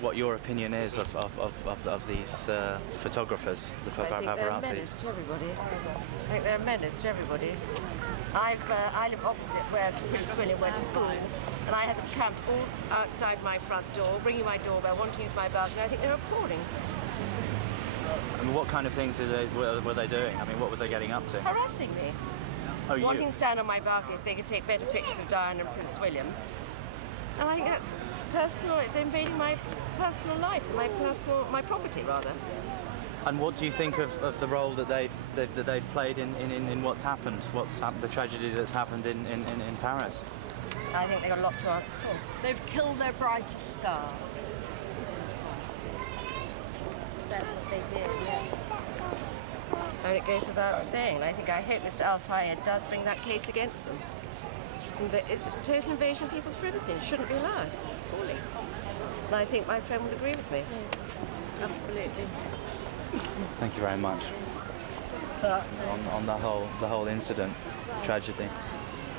what your opinion is of these photographers, the paparazzi. I think they're a menace to everybody. I think they're a menace to everybody. I live opposite where Prince William went to school, and I had them camped all outside my front door, ringing my doorbell, wanting to use my balcony. I think they're appalling. I mean, what kind of things were they doing? I mean, what were they getting up to? Harassing me. Oh, Wanting to stand on my balcony so they could take better pictures of Diana and Prince William. And I think that's personal. They're invading my personal life, my property rather. And what do you think of the role that they've played in what's happened? The tragedy that's happened in Paris? I think they've got a lot to answer for. They've killed their brightest star. That's what they did, yes. And it goes without saying. I hope Mr. Al-Fayed does bring that case against them. It's a total invasion of people's privacy. It shouldn't be allowed. It's appalling. And I think my friend would agree with me. Yes, absolutely. Thank you very much. On the whole incident, tragedy.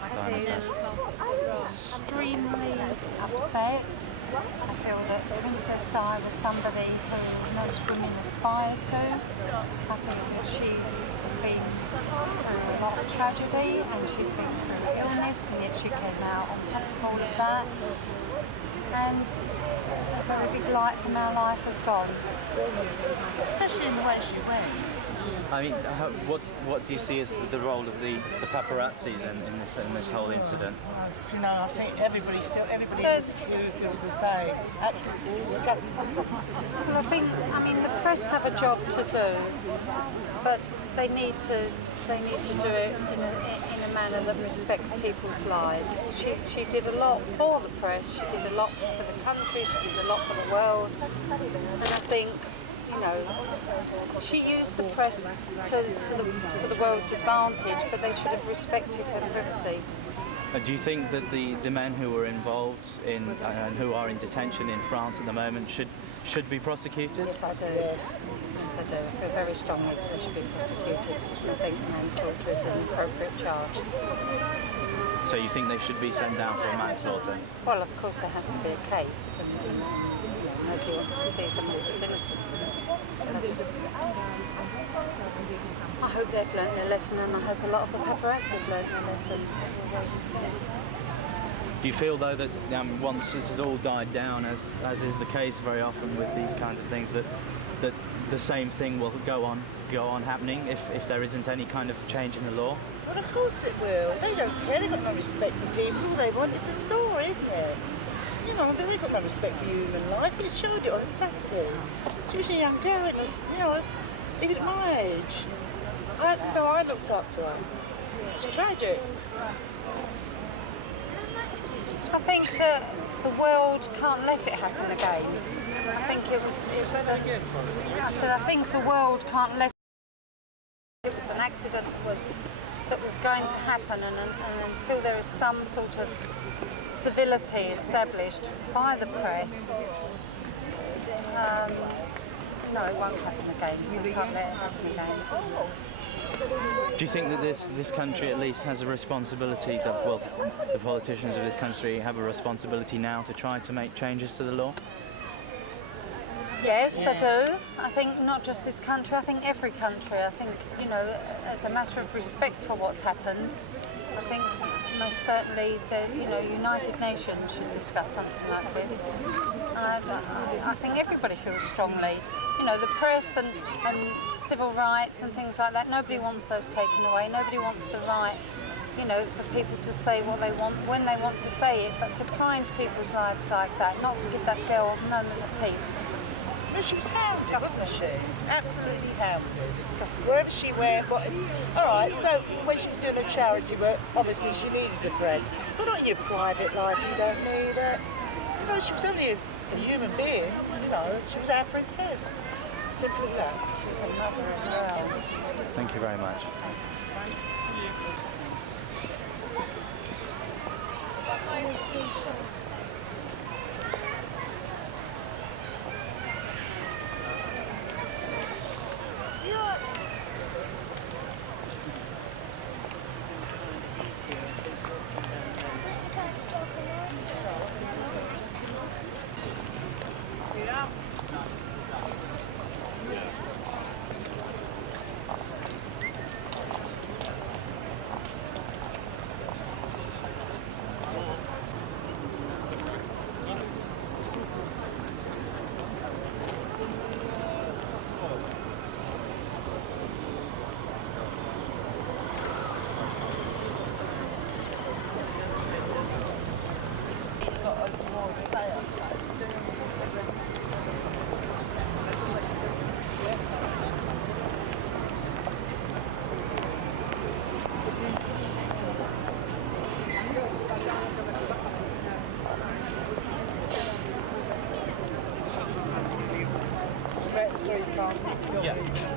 I feel extremely upset. I feel that Princess Di was somebody who most women aspire to. I think that she had been through a lot of tragedy and she'd been through illness, and yet she came out on top of all of that. And a very big light from our life has gone. Especially in the way she went. I mean, what do you see as the role of the paparazzis in this whole incident? You know, I think everybody in this queue feels the same. Absolutely disgusting. Well, I mean, the press have a job to do, but they need to do it in a manner that respects people's lives. She did a lot for the press. She did a lot for the country. She did a lot for the world, and I think, you know, she used the press to the world's advantage, but they should have respected her privacy. Do you think that the men who were involved in and who are in detention in France at the moment should be prosecuted? Yes, I do. Yes, I do. I feel very strongly that they should be prosecuted. I think manslaughter is an appropriate charge. So you think they should be sent down for manslaughter? Well, of course there has to be a case, and nobody wants to see someone that's innocent. I hope they've learnt their lesson, and I hope a lot of the paparazzi have learnt their lesson. Do you feel, though, that once this has all died down, as is the case very often with these kinds of things, that the same thing will go on happening if there isn't any kind of change in the law? Well, of course it will. They don't care. They've got no respect for people. All they want is a story, isn't it? You know, they've got no respect for human life. It showed it on Saturday. She was a young girl, and, you know, even at my age. I looked up to her. It's tragic. I think that the world can't let it happen again. I think I think the world can't let it was an accident that was going to happen, and until there is some sort of civility established by the press, no, it won't happen again. We can't let it happen again. Do you think that this country at least has a responsibility, the politicians of this country have a responsibility now to try to make changes to the law? Yes, I do. I think not just this country, I think every country. I think, you know, as a matter of respect for what's happened, I think most certainly the United Nations should discuss something like this. I think everybody feels strongly. You know, the press and civil rights and things like that, nobody wants those taken away. Nobody wants the right, you know, for people to say what they want when they want to say it, but to pry into people's lives like that, not to give that girl a moment of peace. No, she was hounded, wasn't she? Absolutely hounded. Wherever she went, alright, so when she was doing her charity work, obviously she needed the press. But not in your private life, you don't need it. You know, she was only a human being, you know, she was our princess. Simple as that. She was a mother as well. Thank you very much. Yeah.